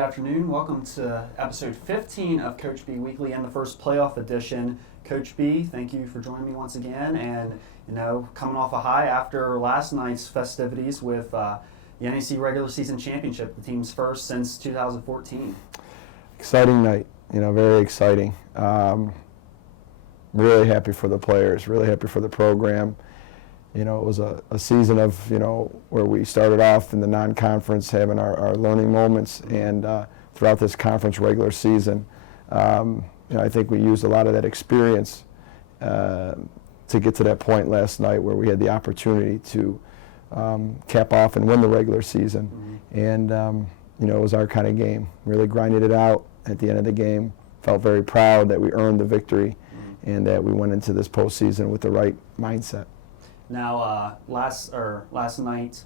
afternoon. Welcome to episode 15 of Coach B Weekly and the first playoff edition. Coach B, thank you for joining me once again. And, coming off a high after last night's festivities with the NEC regular season championship, the team's first since 2014. Exciting night, very exciting. Really happy for the players, really happy for the program. It was a season of, where we started off in the non-conference having our learning moments, and throughout this conference regular season, I think we used a lot of that experience to get to that point last night where we had the opportunity to cap off and win the regular season. And, it was our kind of game. Really grinded it out at the end of the game. Felt very proud that we earned the victory and that we went into this postseason with the right mindset. Now, last night,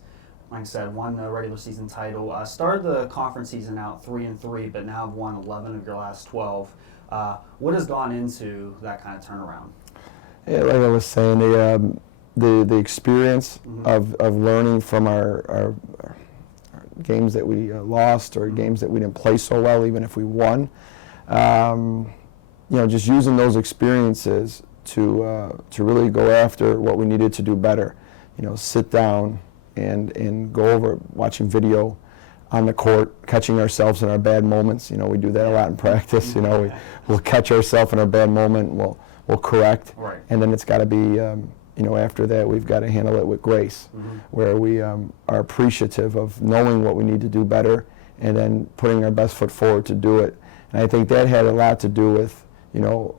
like I said, won the regular season title. Started the conference season out 3-3, but now have won 11 of your last 12. What has gone into that kind of turnaround? Yeah, like I was saying, the experience of learning from our games that we lost or games that we didn't play so well, even if we won. Just using those experiences to really go after what we needed to do better. Sit down and go over watching video on the court, catching ourselves in our bad moments. We do that a lot in practice. We'll catch ourselves in our bad moment, we'll correct, right. And then it's got to be, after that we've got to handle it with grace, where we are appreciative of knowing what we need to do better and then putting our best foot forward to do it. And I think that had a lot to do with,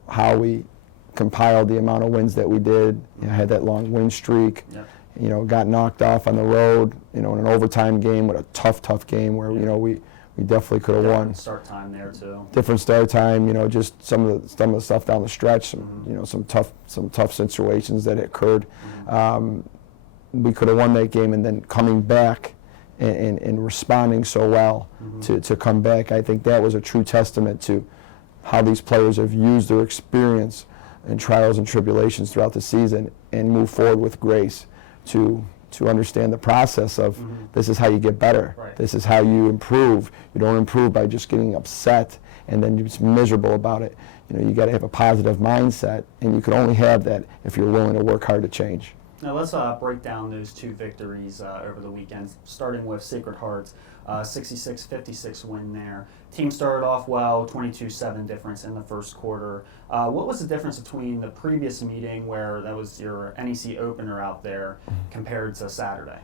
how we compiled the amount of wins that we did. Had that long win streak. Yep. Got knocked off on the road. In an overtime game, with a tough game where we definitely could have won. Different start time there too. Different start time. Just some of the stuff down the stretch. Some tough situations that occurred. We could have won that game, and then coming back and responding so well to come back. I think that was a true testament to how these players have used their experience and trials and tribulations throughout the season and move forward with grace to understand the process of this is how you get better. Right. This is how you improve. You don't improve by just getting upset and then you're just miserable about it. You got to have a positive mindset, and you can only have that if you're willing to work hard to change. Now let's break down those two victories over the weekend, starting with Sacred Heart, 66-56 win there. Team started off well, 22-7 difference in the first quarter. What was the difference between the previous meeting, where that was your NEC opener out there, compared to Saturday?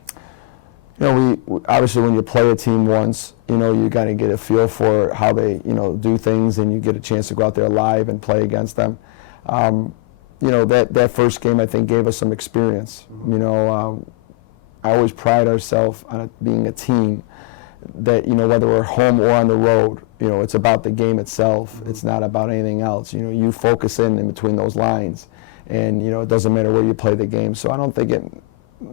We obviously, when you play a team once, you got to get a feel for how they, do things, and you get a chance to go out there live and play against them. That first game, I think, gave us some experience. I always pride ourselves on being a team that, whether we're home or on the road, it's about the game itself. It's not about anything else. You focus in between those lines, and, it doesn't matter where you play the game. So I don't think it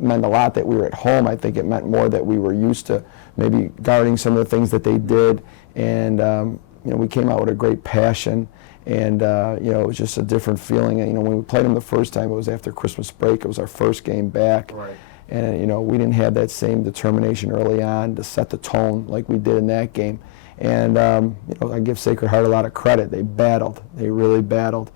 meant a lot that we were at home. I think it meant more that we were used to maybe guarding some of the things that they did, and, we came out with a great passion. And, it was just a different feeling. And, when we played them the first time, it was after Christmas break. It was our first game back. Right. And, we didn't have that same determination early on to set the tone like we did in that game. And, I give Sacred Heart a lot of credit. They battled. They really battled.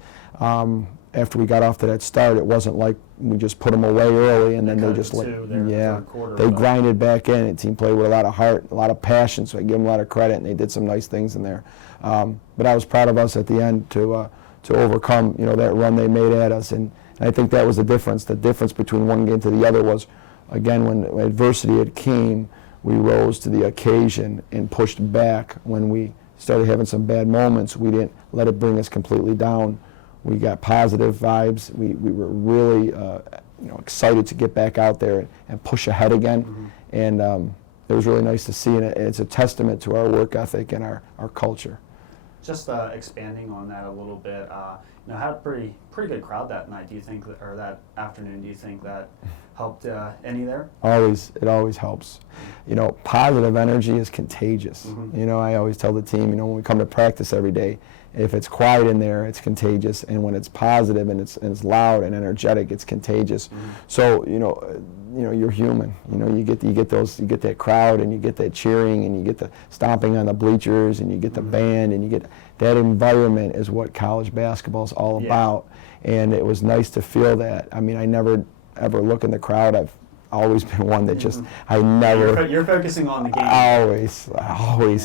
After we got off to that start, it wasn't like we just put them away early and then they just they grinded back in. The team played with a lot of heart, a lot of passion, so I give them a lot of credit, and they did some nice things in there. But I was proud of us at the end to overcome, that run they made at us, and I think that was the difference. The difference between one game to the other was, again, when adversity had came, we rose to the occasion and pushed back. When we started having some bad moments, we didn't let it bring us completely down. We got positive vibes. We were really excited to get back out there and push ahead again. And it was really nice to see, and it's a testament to our work ethic and our culture. Just expanding on that a little bit, had a pretty good crowd that night. Do you think, or that afternoon? Do you think that helped any there? It always helps. Positive energy is contagious. I always tell the team, when we come to practice every day, If it's quiet in there, it's contagious, and when it's positive and it's loud and energetic, it's contagious. So you're human. You get that crowd, and you get that cheering, and you get the stomping on the bleachers, and you get the band, and you get that environment is what college basketball is all about. And it was nice to feel that. I mean, I never ever look in the crowd. I've always been one that just I never. You're focusing on the game. Always.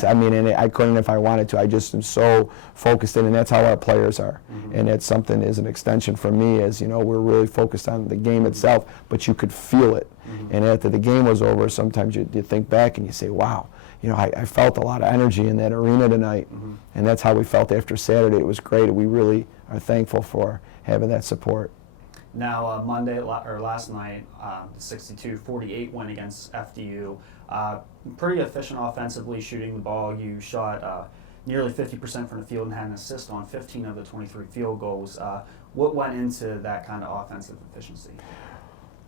I mean, and I couldn't if I wanted to. I just am so focused in, and that's how our players are. And it's something as an extension for me is, we're really focused on the game itself, but you could feel it. And after the game was over, sometimes you think back and you say, wow, I felt a lot of energy in that arena tonight. And that's how we felt after Saturday. It was great. We really are thankful for having that support. Now, last night, the 62-48 win against FDU. Pretty efficient offensively shooting the ball. You shot nearly 50% from the field and had an assist on 15 of the 23 field goals. What went into that kind of offensive efficiency?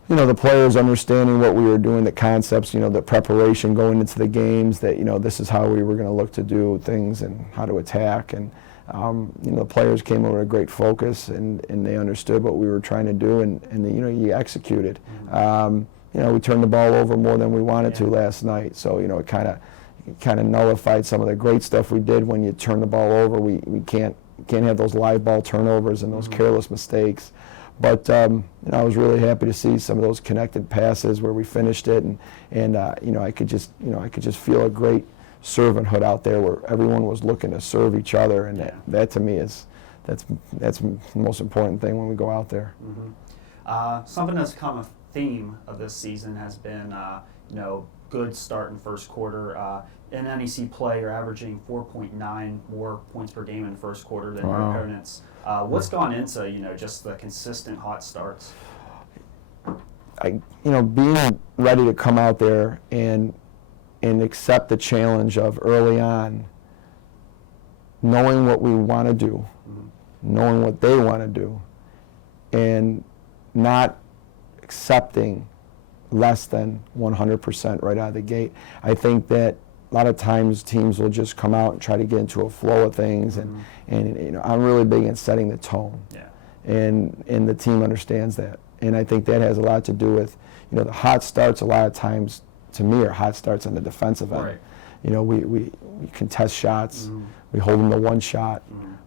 The players understanding what we were doing, the concepts, the preparation going into the games, that, this is how we were going to look to do things and how to attack. And the players came over with a great focus, and they understood what we were trying to do, and you executed. We turned the ball over more than we wanted to last night, so it kind of nullified some of the great stuff we did. When you turn the ball over, we can't have those live ball turnovers and those careless mistakes. But I was really happy to see some of those connected passes where we finished it, and I could just feel a great servanthood out there where everyone was looking to serve each other, and that to me that's the most important thing when we go out there. Something that's become a theme of this season has been good start in first quarter. In NEC play, you're averaging 4.9 more points per game in the first quarter than your opponents. What's gone into just the consistent hot starts? Being ready to come out there and accept the challenge of early on, knowing what we want to do, knowing what they want to do, and not accepting less than 100% right out of the gate. I think that a lot of times teams will just come out and try to get into a flow of things, and I'm really big in setting the tone, and the team understands that, and I think that has a lot to do with the hot starts. A lot of times, to me, are hot starts on the defensive end. We contest shots, we hold them to one shot,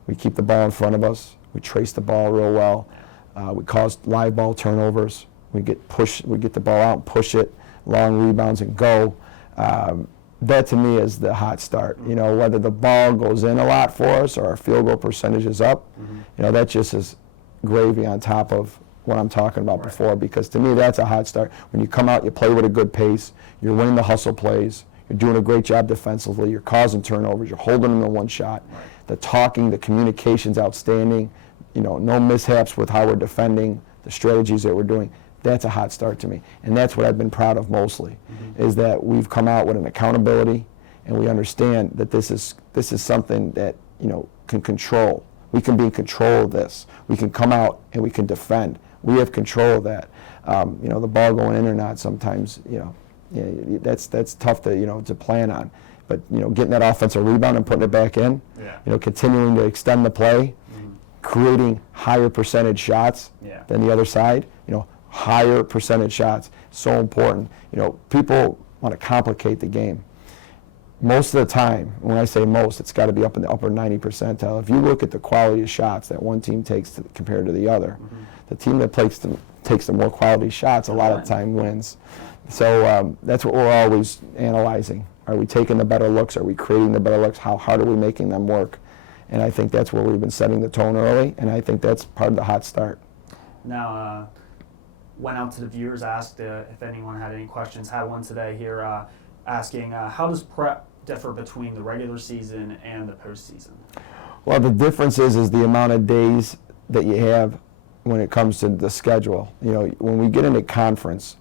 we keep the ball in front of us, we trace the ball real well, we cause live ball turnovers, we get the ball out and push it, long rebounds and go. That to me is the hot start. Whether the ball goes in a lot for us or our field goal percentage is up, that just is gravy on top of what I'm talking about before, because to me that's a hot start. When you come out, you play with a good pace, you're winning the hustle plays, you're doing a great job defensively, you're causing turnovers, you're holding them to one shot. The talking, the communication's outstanding, no mishaps with how we're defending, the strategies that we're doing. That's a hot start to me, and that's what I've been proud of mostly, is that we've come out with an accountability, and we understand that this is something that can control. We can be in control of this. We can come out and we can defend. We have control of that. The ball going in or not, sometimes that's tough to plan on. But getting that offensive rebound and putting it back in, continuing to extend the play, creating higher percentage shots than the other side. Higher percentage shots, so important. People want to complicate the game. Most of the time, when I say most, it's got to be up in the upper 90 percentile. If you look at the quality of shots that one team takes compared to the other, the team that takes the more quality shots a lot of the time wins. So that's what we're always analyzing. Are we taking the better looks? Are we creating the better looks? How hard are we making them work? And I think that's where we've been setting the tone early, and I think that's part of the hot start. Now, went out to the viewers, asked if anyone had any questions. Had one today here asking, how does prep differ between the regular season and the postseason? Well, the difference is the amount of days that you have when it comes to the schedule. When we get into conference,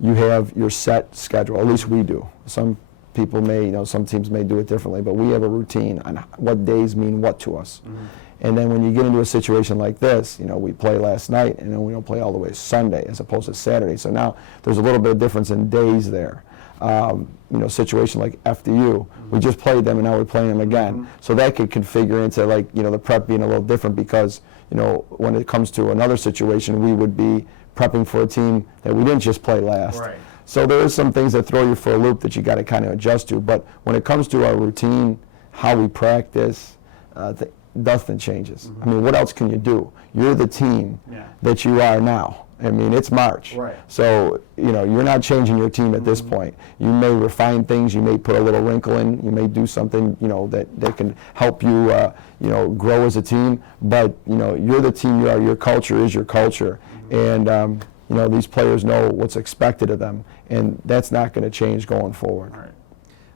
you have your set schedule. At least we do. Some people may, some teams may do it differently, but we have a routine on what days mean what to us. And then when you get into a situation like this, we play last night, and then we don't play all the way Sunday as opposed to Saturday. So now there's a little bit of difference in days there. situation like FDU. We just played them and now we're playing them again. So that could configure into like, the prep being a little different because, when it comes to another situation, we would be prepping for a team that we didn't just play last. Right. So there is some things that throw you for a loop that you got to kind of adjust to. But when it comes to our routine, how we practice, nothing changes. I mean, what else can you do? You're the team that you are now. I mean, it's March. Right. So, you're not changing your team at this point. You may refine things, you may put a little wrinkle in, you may do something, that can help you, grow as a team, but, you're the team you are. Your culture is your culture. And, these players know what's expected of them, and that's not going to change going forward. All right.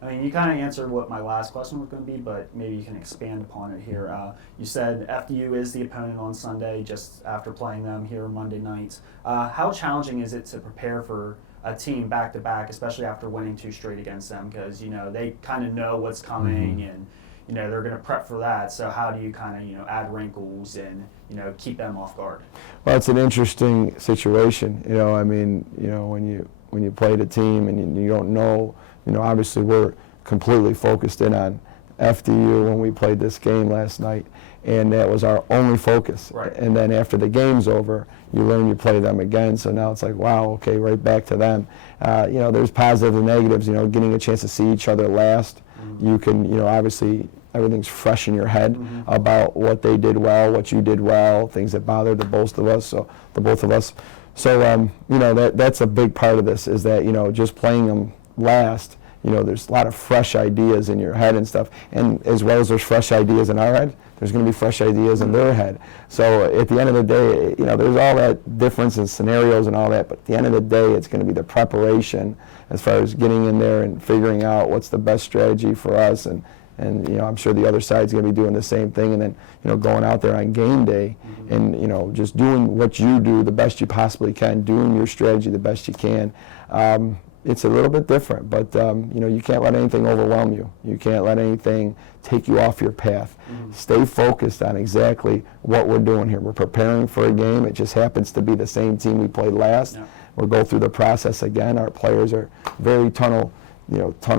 I mean, you kind of answered what my last question was going to be, but maybe you can expand upon it here. You said FDU is the opponent on Sunday, just after playing them here Monday nights. How challenging is it to prepare for a team back-to-back, especially after winning 2 straight against them? Because, they kind of know what's coming, and, they're going to prep for that. So how do you kind of, add wrinkles and, keep them off guard? Well, it's an interesting situation. I mean, when you play the team and you don't know, obviously we're completely focused in on FDU when we played this game last night, and that was our only focus. Right. And then after the game's over, you learn you play them again, so now it's like, wow, okay, right back to them. There's positives and negatives, getting a chance to see each other last. You can, obviously everything's fresh in your head about what they did well, what you did well, things that bothered the both of us. So, that's a big part of this is that, just playing them last, there's a lot of fresh ideas in your head and stuff. And as well as there's fresh ideas in our head, there's going to be fresh ideas in their head. So at the end of the day, there's all that difference in scenarios and all that, but at the end of the day, it's going to be the preparation as far as getting in there and figuring out what's the best strategy for us. And I'm sure the other side's going to be doing the same thing, and then going out there on game day and just doing what you do the best you possibly can, doing your strategy the best you can. It's a little bit different, but you can't let anything overwhelm you. You can't let anything take you off your path. Stay focused on exactly what we're doing here. We're preparing for a game. It just happens to be the same team we played last. Yeah. We'll go through the process again. Our players are very tunnel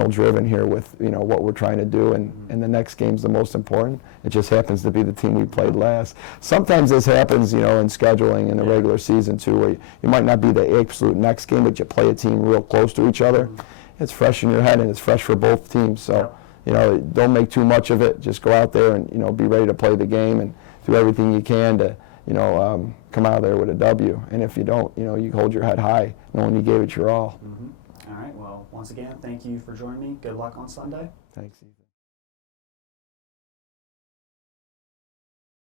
driven here with what we're trying to do, and the next game's the most important. It just happens to be the team we played last. Sometimes this happens, in scheduling in the regular season too, where you might not be the absolute next game, but you play a team real close to each other. It's fresh in your head, and it's fresh for both teams. So, don't make too much of it. Just go out there and be ready to play the game and do everything you can to come out of there with a W. And if you don't, you hold your head high, knowing you gave it your all. All right. Well, once again, thank you for joining me. Good luck on Sunday. Thanks, Steve.